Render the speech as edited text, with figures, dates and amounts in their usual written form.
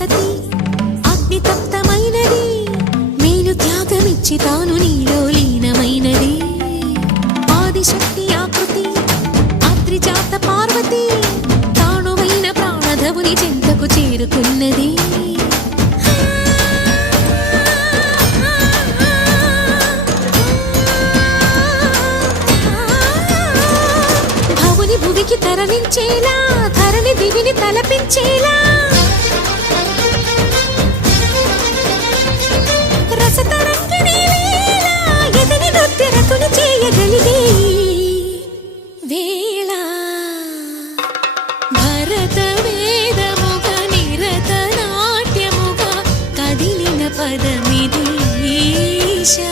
సతీ అగ్నితప్తమైనది మేలు త్యాగమిచ్చి తాను నీలో లీనమైనది ఆదిశక్తి ఆకృతి అద్రిజాత పార్వతి తానువైన ప్రాణధవుని చెంతకు చేరుకున్నది భవుని భువికి తరలించేలా ధరణి దివిని తలపించేలా రసతరంగిణి వేళ ఎదని నృత్యరతులు చేయగలిగే వేళ భరత వేదముగా నిరత నాట్యముగా కదిలిన పదమిది ఈశా